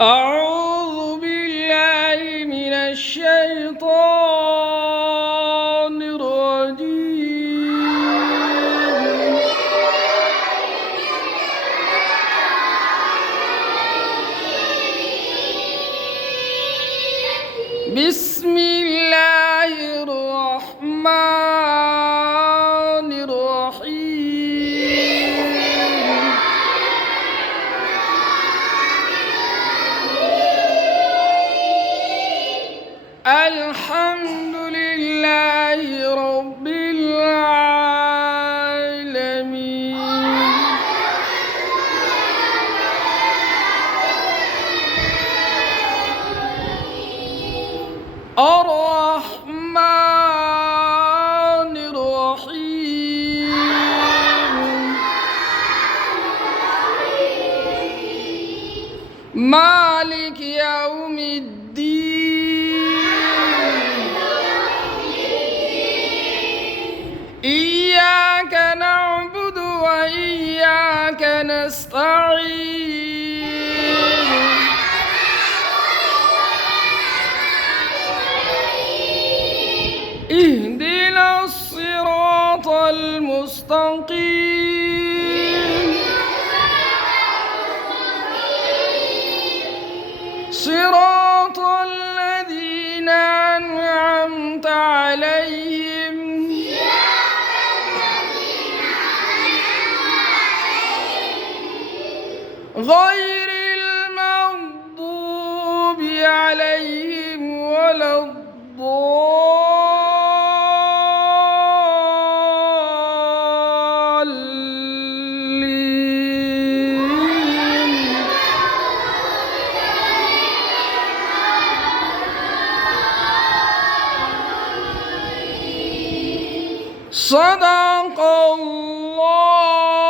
أعوذ بالله من الشيطان الرجيم. بسم الله الرحمن الرحيم. الحمد لله رب العالمين. الرحمن الرحيم. مالك يوم الدين. إياك نعبد وإياك نستعين. اهدنا الصراط المستقيم. صراط الذين أنعمت عليهم غير المغضوب عليهم ولا الضالين. صدق الله